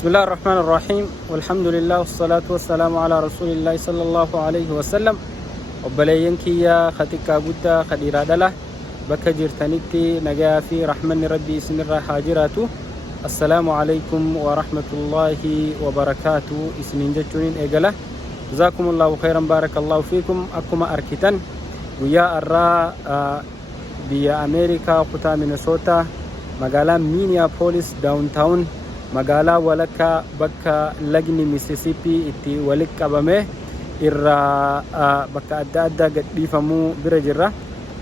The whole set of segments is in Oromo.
بسم الله الرحمن الرحيم والحمد لله والصلاة والسلام على رسول الله صلى الله عليه وسلم وبلينكي يا ختكا بودا خديرا دلا بك جرتنيتي نجا في رحمن ربي سنرا حاجراته. السلام عليكم ورحمة الله وبركاته. اسمين جتونين إجلا جزاكم الله خيرا بارك الله فيكم. أكما أركتن ويا الرا بيا أمريكا قطع مينيسوتا مقالا مينيابوليس داون تاون magaalaa walakkaa bakka lagni Mississippi itti walitti qabame irraa bakka adda addaa gadhiifamuu bira jirra.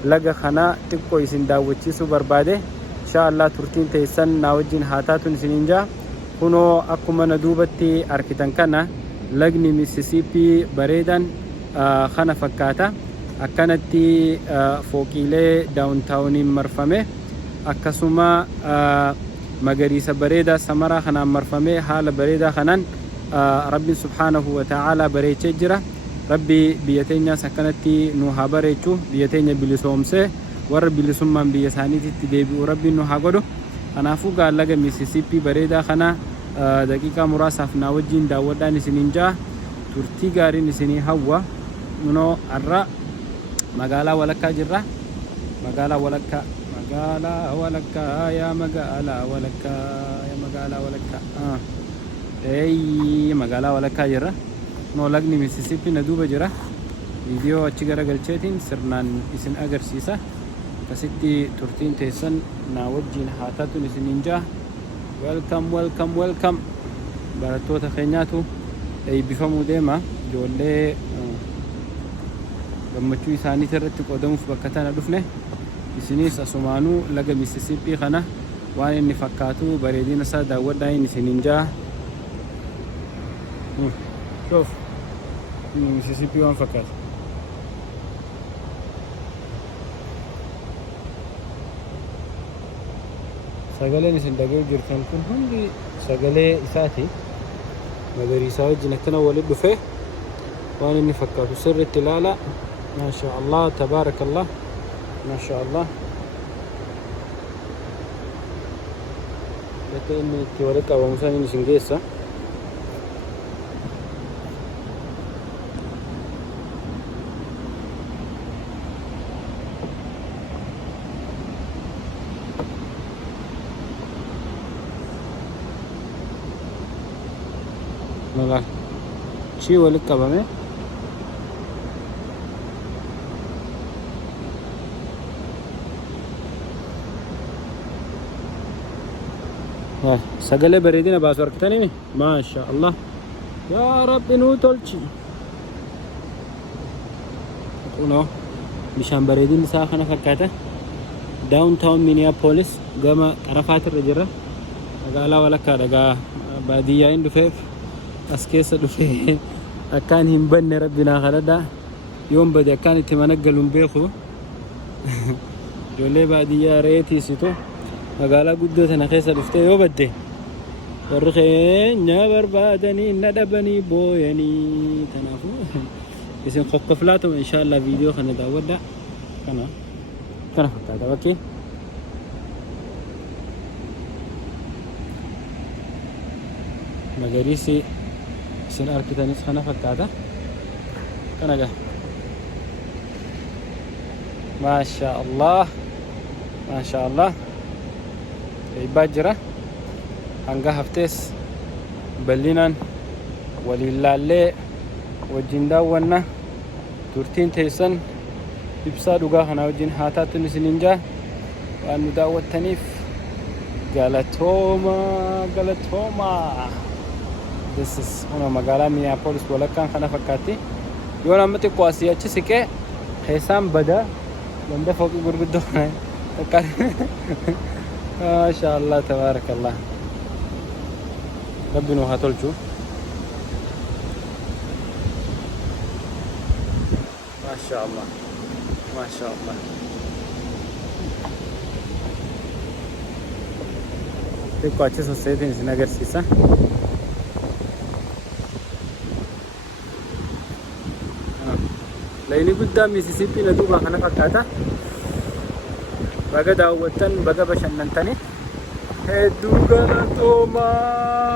Laga kana xiqqoo isin daawwachiisuu barbaade. Inshallah turtiin teessan na wajjin haa taatun isiniin jaa. Kunoo akkuma na duubatti arkitan kana lagni Mississippi bareedan kana fakkaata. Akkanatti fooqiilee daawuntaawuniin marfame akkasuma magariisa bareeda samara kanaan marfame haala bareeda kanaan rabbi subhanahu wa ta'ala bareechee jira. Rabbi biyya teenyaas akkanatti nu haa bareechu, biyya teenya bilisoomsee warra bilisummaan biyya isaaniitti deebi'u rabbi nu haa godhu. Kanaafuu laga Mississippi bareeda kana daqiiqaa muraasaaf na wajjin daawwadhaan isiniin jaa. Turtii gaariin isinii hawwa. Kunoo har'a magaalaa walakkaa jirra. Magaalaa walakkaa ya magaalaa walakkaa magaalaa walakkaa jirra. Noo lagni Mississippi na duuba jira. Viidiyoo achi garagalcheetiin sirnaan isin agarsiisa. Akkasitti turtiin teessan na wajjin haa taatun isiniin jaa. Welcome barattoota keenyaatu eebbifamuu deema. Ijoollee gammachuu isaaniitti irratti qoodamuuf bakka tana dhufne. Isinis asumaanuu laga Mississippi kana waan inni fakkaatu bareedina isaa daawwadhaan isiniin jaa. Shoof Mississippi waan fakkaatu. Sagaleen isin dhaga'aa jirtan kun hundi sagalee isaati. Magariisaa wajjin akkana walitti dhufee waan inni fakkaatu sirriitti ilaala. Maasha Allah tabaarakallah. ما شاء الله. لكن إني تورك أو مثلاً إني سنجيسة. ملا شيء ولك كبامه. sagalee bareedina baasu argitanii maasha Allah yaa rabbi nuu tolchi. Kunoo bishaan bareedinni isaa kana fakkaata. Downtown Minneapolis gama qarafaatirra jirra. Magaalaa walakkaa dhagaa baadiyyaa hin dhufeef as keessa dhufee akkaan hin banne rabbi naa kadhadhaa. Yoon bade akkaan itti mana galuun beeku. Ijoollee baadiyyaa reetiisitu magaalaa guddoo tana keessa dhuftee yoo badde warri keenya barbaadanii na dhabanii booyanii. Kanaafuu isin qoqqoflaatuma inshallah viidiyoo kana daawwadhaa. Kana fakkaata bakki. Magariisi isin arkitanis kana fakkaata. Kana gaa maasha Allah maasha Allah. Bajira hanga haftees bal'inaan waliin laallee wajjin daawwanna. Turtiin teessan ibsaa dhugaa kana wajjin haa taatun isiniin jaa. Waan nu daawwattaniif galatooma. This is magaalaa Minneapolis walakkaan kana fakkaatti. Yoon amma xiqqoo asii achi siqee keessaan bada ganda fooqii gurguddoo kana. ما شاء الله تبارك الله. ربنا هاتولجو ما شاء الله ما شاء الله. देखो अच्छे से नगर सीसा laini guddaa Mississippi na duuba kana fakkaata. Baga daawwattan baga bashannantanii hedduu galatoomaa.